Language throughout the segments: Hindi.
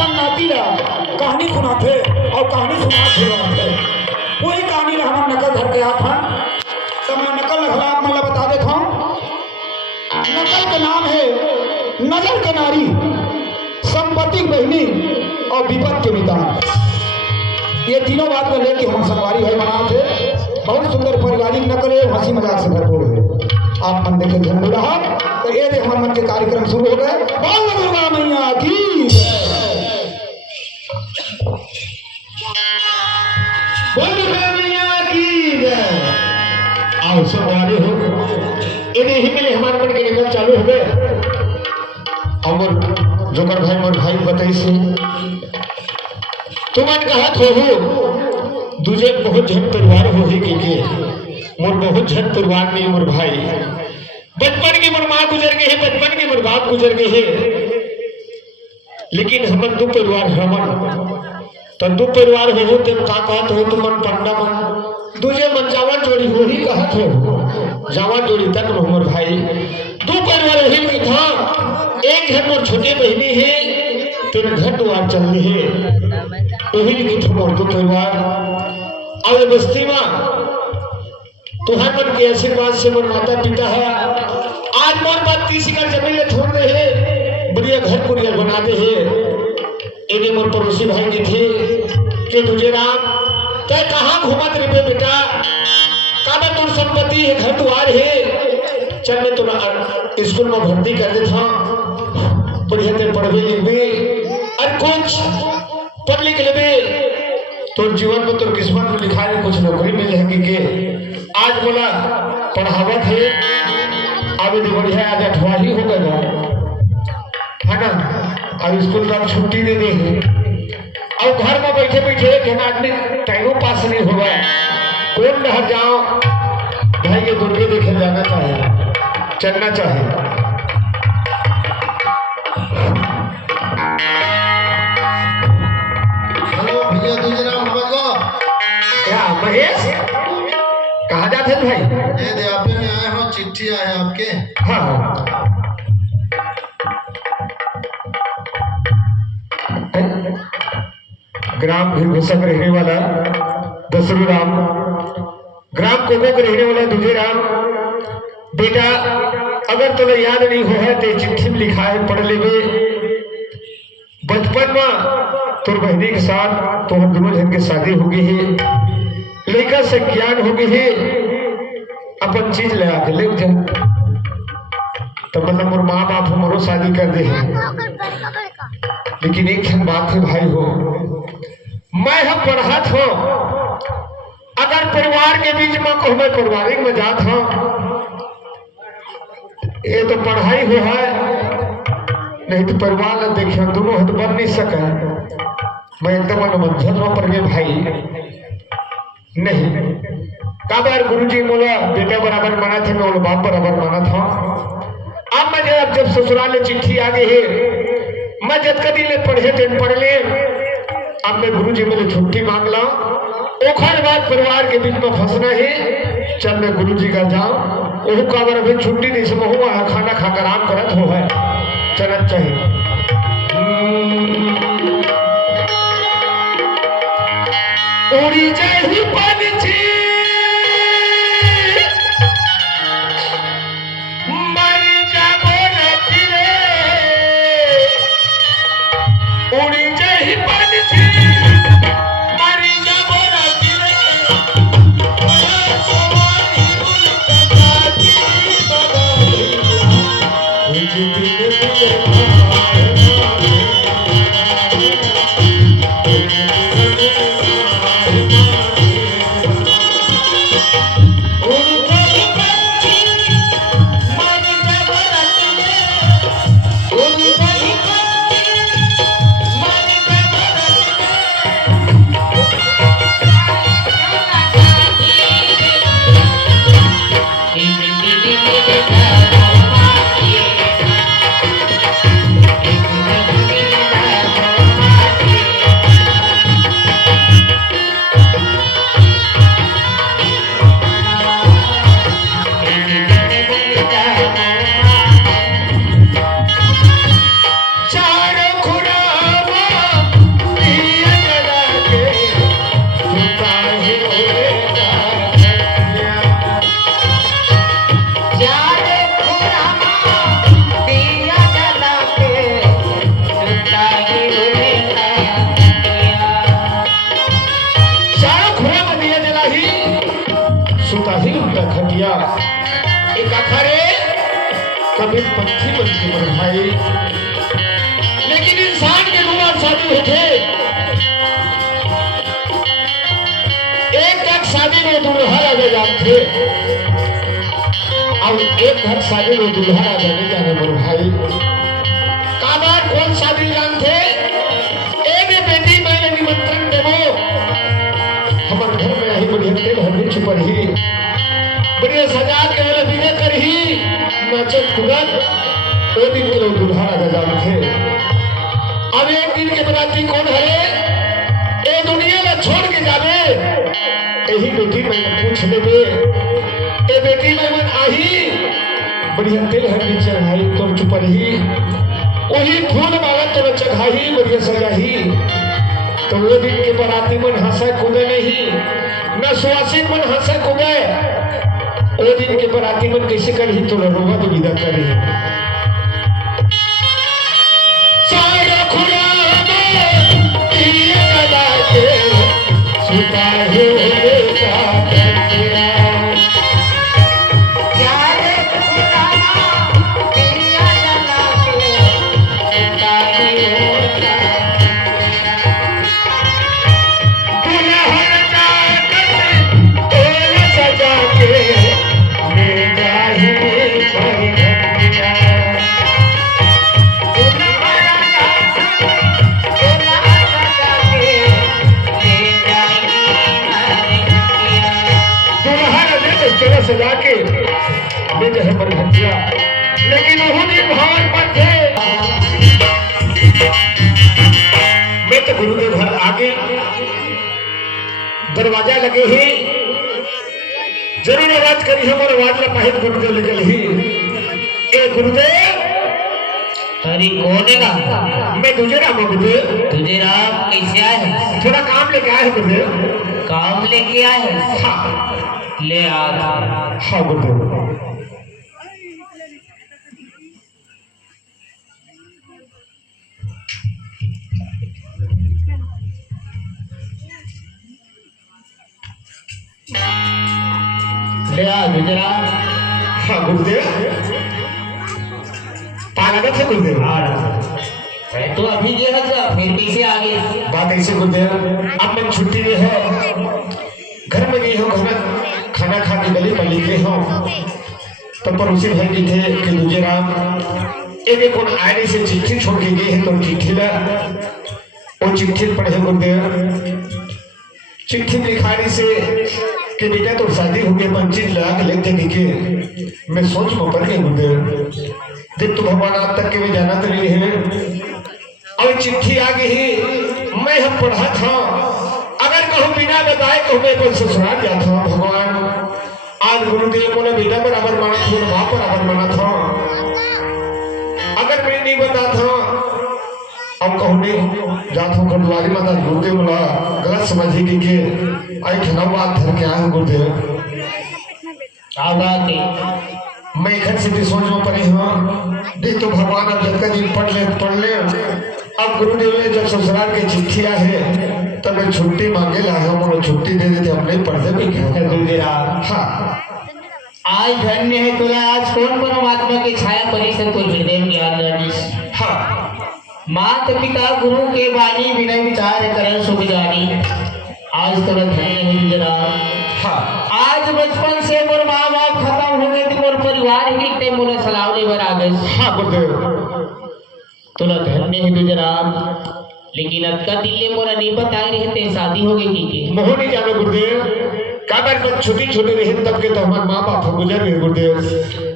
अपन नाती ला कहानी सुनाते और कहानी सुनाते वही कहानी ला हम नकल घर के आता तब मैं नकल हला मतलब बता देता हूँ। नकल का नाम है नजर के नारी, संपत्ति बहनी और विपद के मितान। ये तीनों बात को लेके हम संगवारी भाई बना थे। बहुत सुंदर पारिवारिक नकल है, हंसी मजाक से भरपूर है। आप मन देखे ध्यान रहा तो ये हमारे मन के कार्यक्रम शुरू हो गए। बोल दुर्गा मैया की, बोल दुर्गा मैया की। आओ संगवारी हो, इन्हें ही मिले हमारे मन के निकल चालू हो गए। और जोकर भाई मोर भाई बताई से तुमन कहत हो दूजे बहुत झन परिवार हो ही के मोर बहुत झन परिवार नहीं मोर भाई। बचपन की मोर माँ गुजर गई है, बचपन की मोर बाप गुजर गई है, लेकिन हमन दो परिवार हमन तब दो परिवार हो तब का कहत हो तुमन पंडा मन दूजे मन जावन जोड़ी हो ही कहत हो। जावन जोड़ी तक मोर भाई दो परिवार ही में था। एक घर मोर छोटे बहनी है, तेरे घर द्वार चल रही है, वही लिखी मोर दो परिवार। अब बस्ती में तुहार मन के आशीर्वाद से मोर माता पिता है आज मोर बात 30 एकड़ जमीन ले छोड़ दे है, बढ़िया घर कुरियर बना दे है। इन्हें मोर पड़ोसी भाई जी थे कि तुझे राम तय कहाँ घूमत रे बेटा, काबे तुम संपत्ति है, घर द्वार है, चल मैं तुम्हें स्कूल में भर्ती कर देता बढ़िया ते पढ़वे लिखबे और कुछ पढ़ लिख लेबे तो जीवन में तो किस्मत में लिखा है कुछ नौकरी मिल जाएगी के। आज बोला पढ़ावत है अभी तो बढ़िया आज 8वां हो गया है ना। अब स्कूल का छुट्टी दे दे और घर में बैठे बैठे एक आदमी टाइम पास नहीं होगा। कौन बाहर जाओ भाई ये दुर्गे देखे जाना चाहिए, चलना चाहिए। महेश कहा जाते भाई? ये देहापे में आए हो, चिट्ठी आए हैं आपके। हाँ ग्राम भीरभूषक रहने वाला दसरू राम, ग्राम कोको के रहने वाला दूजे राम। बेटा अगर तुम्हें याद नहीं हो है तो चिट्ठी में लिखा है पढ़ लेबे। बचपन में तुर बहनी के साथ तो हम दोनों जन के शादी हो गई है, लड़का से ज्ञान हो गई है, अपन चीज ले आके ले उठे तो मतलब मोर माँ बाप हमारो शादी कर दे है। लेकिन एक क्षण बात है भाई हो, मैं हम पढ़ात हो अगर परिवार के बीच में कहूँ मैं पारिवारिक में जात हूँ ये तो पढ़ाई हो है, नहीं तो परिवार न देखिए दोनों हद बन नहीं सके। मैं एकदम अनुबंधन में पड़ गए भाई नहीं का बार गुरुजी बोला बेटा बराबर माना थे, मैं बोला बाप बराबर माना था। अब मैं जब ससुराल में चिट्ठी आ गई है, मैं जब कभी ले पढ़े थे पढ़ ले। अब मैं गुरुजी मेरे छुट्टी मांग ला, ओखर बाद परिवार के बीच में फंसना है। चल मैं गुरुजी का जाऊं, वो का बार अभी छुट्टी नहीं समय हुआ है, खाना खाकर आराम करत हो है, चलत चाहिए। उड़ी जाही पंछी मर जाबो नथी रे, उड़ी जाही पंछी मर जाबो नथी रे, सोवाई उलकताती बगाई अभी पंछी बन के मन भाई, लेकिन इंसान के दो बार शादी होते, एक तक शादी में दूल्हा राजा जानते, अब एक घर शादी में दूल्हा राजा नहीं जाने मन भाई। काबार कौन शादी जानते, एक बेटी मैंने निमंत्रण देवो हमारे घर में आई बढ़िया तेल हर छुप रही बढ़िया सजा के वाले बिना कर ही नचत कुगत दो दिन के लोग दूल्हा राजा जानते। अब एक दिन के बराती कौन है ए दुनिया में छोड़ के जावे, यही बेटी मैंने पूछ लेवे, ए बेटी मैंने आही बढ़िया तेल हर नीचे चढ़ाई तो चुप रही, वही फूल माला तो चढ़ाई बढ़िया सजाही। तो वो दिन के बराती मन हंसे कूदे नहीं, न सुहासिन मन हंसे कूदे, वो दिन के बराती मन कैसे करही तो रोगा तो विदा करी। सारा खुदा में ये लगा के सुता है सजा के ले जाए पर घटिया, लेकिन वो दिन भार पर थे। मैं तो गुरुदेव घर आगे दरवाजा लगे ही जरूर आवाज करी हम और आवाज ला पाहित गुरुदेव निकल ही, ए गुरुदेव अरे कौन है? मैं तुझे राम गुरुदेव। तुझे राम कैसे आए हैं? थोड़ा काम लेके आए गुरुदेव। काम लेके आए हैं? हाँ ले आ। हाँ गुरुदेव। ले आ गुजरा। हाँ गुरुदेव। पागल थे गुरुदेव। तो अभी ये है फिर कैसे आगे? बात ऐसे गुरुदेव, अब मैं छुट्टी में है, घर में गई हूँ, खाना खा के गली पर निकले हूँ, तो पड़ोसी भाई जी थे कि दूजे राम एक कौन आने से चिट्ठी छोड़ के गए हैं, तो चिट्ठी ला वो चिट्ठी पढ़े गुरुदेव। चिट्ठी लिखाने से कि बेटा तो शादी हो गई, पंचित लाख लेते निके, मैं सोच में पड़ गई गुरुदेव। देख तो भगवान आज तक के में जाना तो नहीं है, और चिट्ठी आ गई, मैं हम पढ़ा था, अगर कहूँ बिना बताए कहूँ मैं कोई ससुराल जाता हूँ। भगवान आज गुरुदेव को बेटा बराबर माना था, माँ बराबर माना था, अगर मैं नहीं बताता अब कहूँ नहीं जाता हूँ खंडवारी माता गुरुदेव बोला गलत समझी कि आई ठना बात धर के आया हूँ गुरुदेव। मैं घर से भी सोच में पड़ी हूँ, देख तो भगवान अब जब तक दिन पढ़ ले। अब गुरुदेव ने जब ससुराल के चिट्ठी आए है तब मैं छुट्टी मांगे लाया हूँ, छुट्टी दे देते हम नहीं पढ़ते भी क्या। हाँ आज धन्य है तुला, आज कौन परमात्मा की छाया परिषद को हृदय ज्ञान। हाँ माता पिता गुरु के वाणी विनय विचार करण सुविधानी, आज तुला धन्य है गुजरा। हाँ आज बचपन से मोर माँ बाप खत्म हो गए थे, मोर परिवार ही ते मोला सलावने बर आ गए। हाँ गुरुदेव तुला धन्य है गुजरा, लेकिन अब का दिल्ली मोरा नहीं बताए रहते शादी हो गई की मोह नहीं जानो गुरुदेव, काबर में छोटी छोटी रहे तब के तो हमारे माँ बाप गुजर गए गुरुदेव।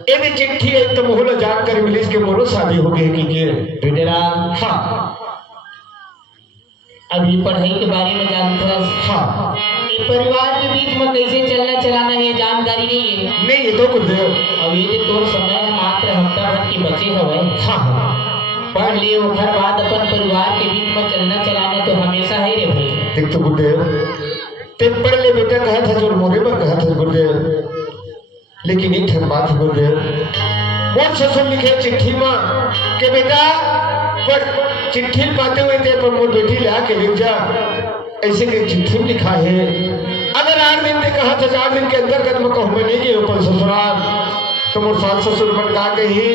एने चिट्ठी है तो मोहला जानकारी मिली कि मोरो शादी हो गई की गुजरा। हाँ अभी पढ़ाई के बारे में जानता। हाँ ये परिवार के बीच में कैसे चलना चलाना है जानकारी नहीं है। नहीं ये तो गुरुदेव अब ये तो समय मात्र हफ्ता भर की बचे हवे। हाँ पढ़ लिए घर बाद अपन परिवार के बीच में चलना चलाना तो हमेशा है रे भाई। देख तो गुरुदेव ते पढ़ ले बेटा कहा था जो मोरे में कहा था गुरुदेव, लेकिन एक ठन बात गुरुदेव मोर ससुर लिखे चिट्ठी में के बेटा पर चिट्ठी पाते हुए थे पर मोर बेटी ला के ले जा, ऐसे के चिट्ठी में लिखा है। अगर 8 दिन ने कहा था 4 दिन के अंतर्गत में कहूँ मैं नहीं गई पर ससुराल तो मोर सास ससुर मन का कही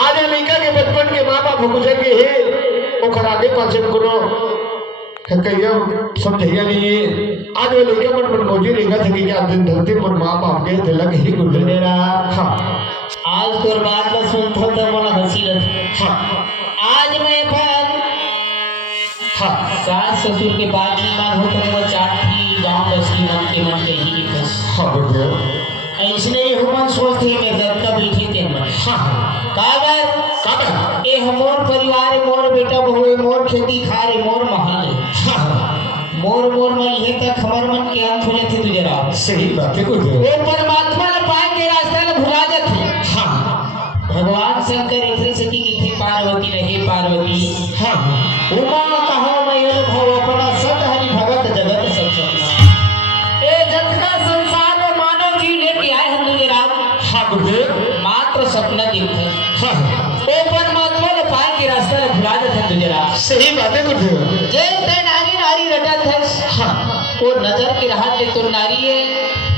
आज लड़का के बचपन के माँ बाप गुजर गए हे ओकर आगे पाछे कोनो कहिया समझैया नहीं आज वो लड़का मन मौजी रहेगा थे कि आज दिन धरती मन माँ बाप के दिलक ही गुजरेरा। हाँ आज तोर बात ला सुनथो त मोला हंसी लगे। हाँ आज मैं अपन हाँ सास ससुर के बात नहीं मान हो तो मोला चाटी गांव बस्ती मन के मन कही की बस। हाँ गुरुदेव ऐसने ही हुमन सोचते मैं दत्ता बैठी थे मन। हाँ काबर ए मोर परिवार मोर बेटा बहु मोर खेती खारे मोर महल मोर मोर में ये तक हमर मन के अंत होने थे तुझे राम। सही बात है गुरुदेव। वो परमात्मा ने पाए के रास्ता ने भुला जाते। हाँ भगवान शंकर इतने सती की थी पार्वती रहे पार्वती। हाँ उमा कहा मैं अनुभव अपना सत हरि भगत जगत सब सपना ए जगत संसार में मानव जी लेके आए हम तुझे राम। हाँ गुरुदेव मात्र सपना दिखते। हाँ ओ परमात्मा ने पाए के रास्ता ने भुला जाते तुझे राम। सही बात है गुरुदेव। जय ते नारी नारी रटा थस। हाँ वो नजर के राहत ले तो नारी है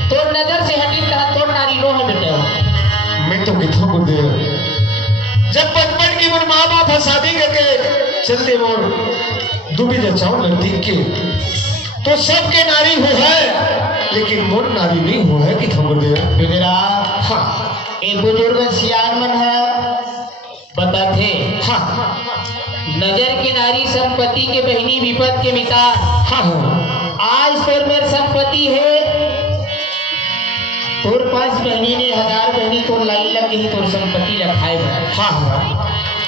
तो नजर से हटी तो नारी नो है बेटा। मैं तो किथों गुरुदेव जब बचपन की मोर माँ बाप शादी करके चलते मोर दुबी जचाओ लड़की के तो सबके नारी हो है लेकिन मोर नारी नहीं हो है किथों गुरुदेव। गुजरात हाँ एक बुजुर्ग सियान मन है बताते। हाँ नजर के नारी संपत्ति के बहनी विपद के मिता। हाँ आज तोर मेर संपत्ति है तोर पास बहनी ने 1000 बहनी तोर लाई लग गई तोर संपत्ति रखाए। हाँ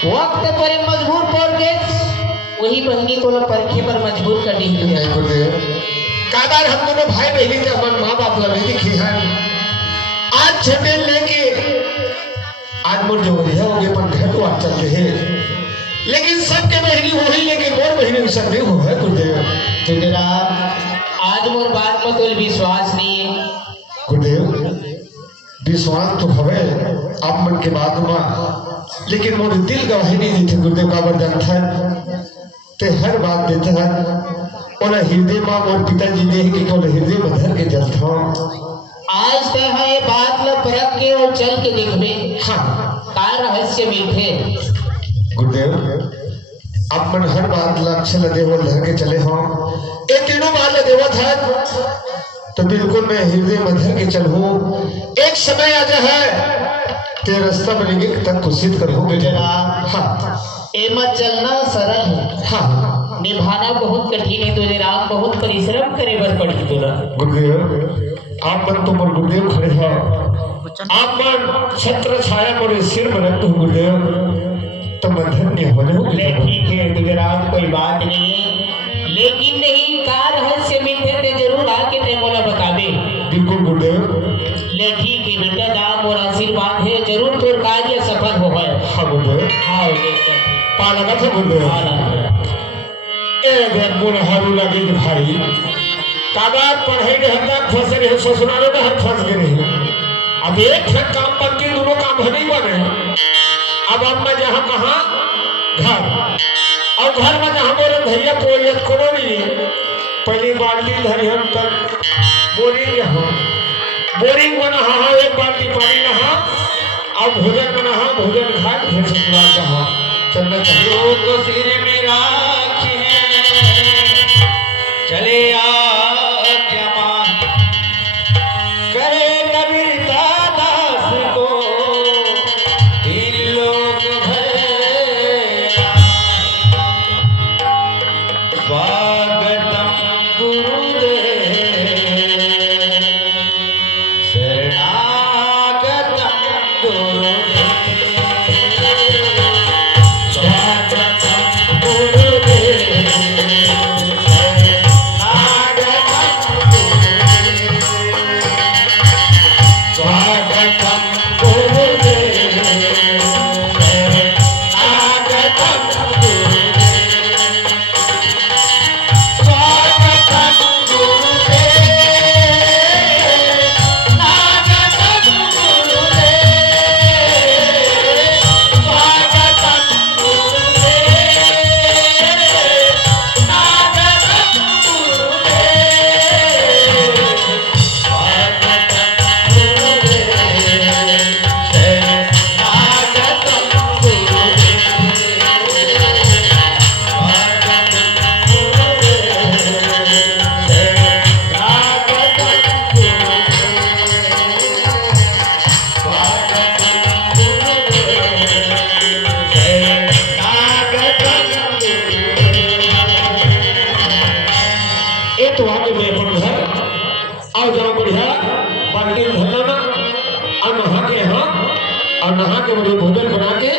वक्त पर मजबूर पड़ के वही बहनी को परखे पर मजबूर कर दी है गुरुदेव। कादार हम दोनों भाई बहनी थे अपन माँ बाप लगे दिखी है आज छोटे लेके आज मोर जो है वो अपन घर को आज चलते हैं लेकिन सबके बहनी वही लेकिन मोर बहनी सब नहीं हो है गुरुदेव। गुजरात आज मोर बात में कोई विश्वास नहीं है गुरुदेव। विश्वास तो हवे आप मन के बाद में लेकिन मोर दिल गवाही नहीं देते गुरुदेव का बर जानता है ते हर बात देते हैं और हृदय माँ मोर पिताजी ने ही कि हृदय में धर के जलता आज तक ये बात ल परख के और चल के देखबे। हाँ का रहस्य मिलते गुरुदेव आप मन हर बात लक्ष्य लदे वो लह के चले हो ये तीनों बात लदेवा था तो बिल्कुल मैं हृदय में धर के चलूं एक समय आ जाए ते रास्ता बनेगे तक कुशित करोगे जरा। हाँ ए मत चलना सरल है। हाँ निभाना बहुत कठिन है तुझे राम बहुत परिश्रम करे बर पड़ी तुला। गुरुदेव आप मन तो मोर गुरुदेव खड़े हो आप मन छत्र छाया मोरे सिर में रख दो गुरुदेव तो मैं धन्य हो जाऊं। ठीक है तुझे राम कोई बात नहीं है लेकिन नहीं का रहस्य मिलते थे जरूर आके ते मोला बताबे। बिल्कुल गुरुदेव। ले ठीक है बेटा दाम और आशीर्वाद है जरूर तोर कार्य सफल हो है। हाँ गुरुदेव। हाँ बेटा पालगा था गुरुदेव। ए देख मोर हरू लगे भाई कागज पढ़े रहता फंस रहे ससुरालों में हर फंस गए अब एक ठक काम बनके दोनों काम नहीं बने अब मैं जहाँ कहाँ घर और घर में जहाँ मेरे भैया कोई कोनो नहीं पहली बाल्टी धरी हम तक बोरिंग में नहा एक बाल्टी पानी नहा और भोजन में नहा भोजन खाए फिर ससुराल जहाँ चलना चाहिए सिर में राखी चले करे कबीरता दास को इन लोग स्वागतम गुरुदेव शरणागतम गुरुदेव स्वागतम गुरुदेव तो आगे मैं अपन घर और जाओ बढ़िया बाल्टी धरना और नहा के यहाँ और नहा के मुझे भोजन बना के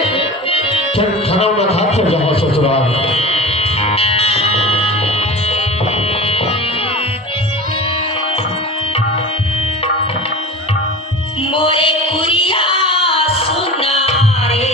फिर खाना उना खा फिर जाओ ससुराल। मोरे कुरिया सुना रे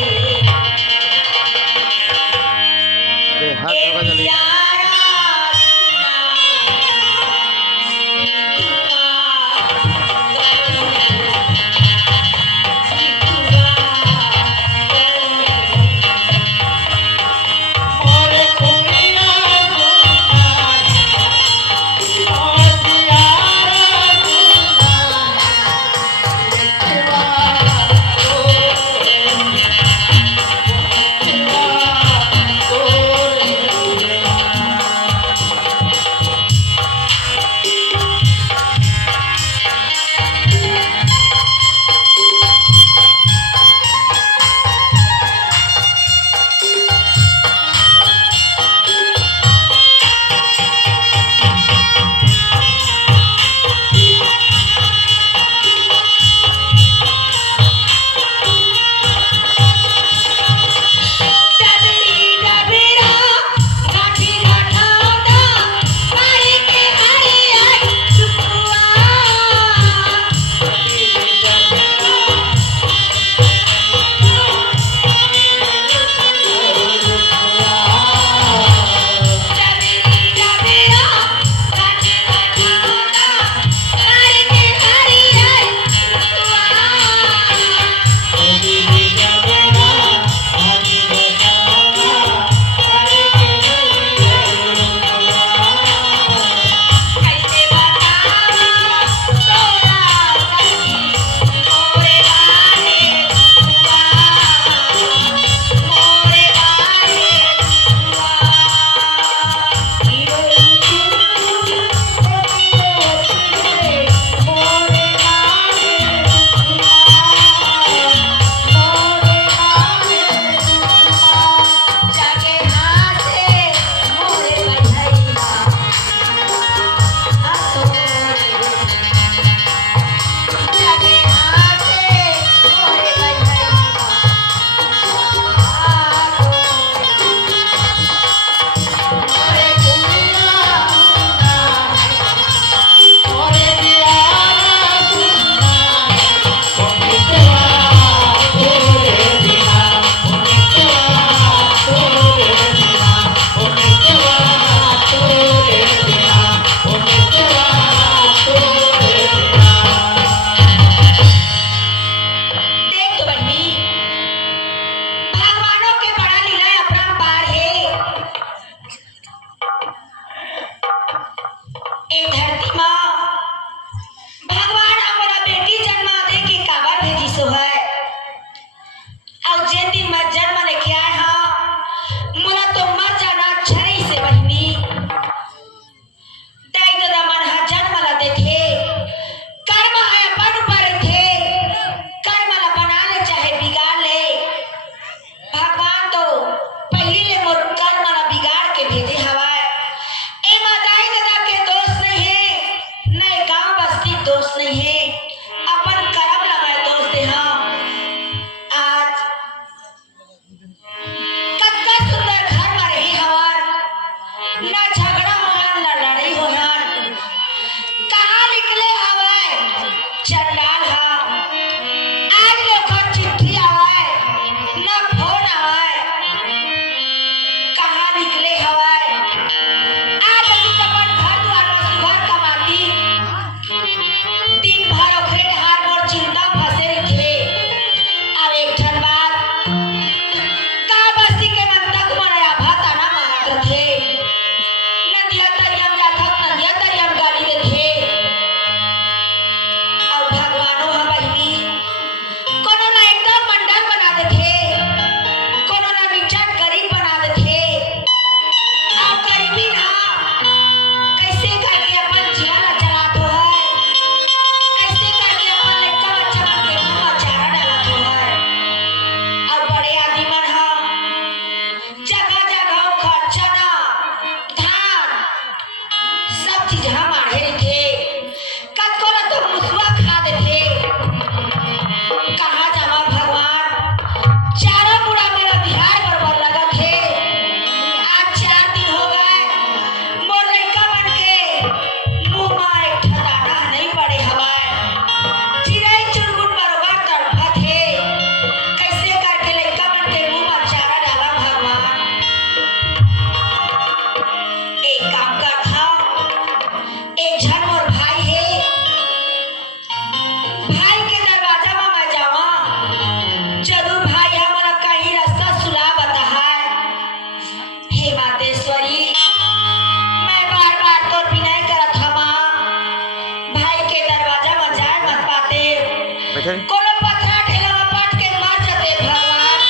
कोनो पत्थर ढेला में पट के मर जाते भगवान।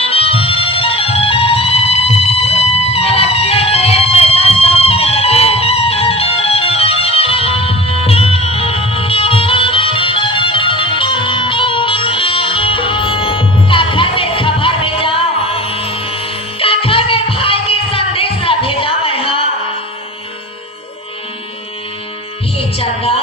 मेरा किया के एक पैसा सब में लगाए। काखर में खबर भेजा, काखर में भाई के संदेश ला भेजा मैं। हाँ हे चंदा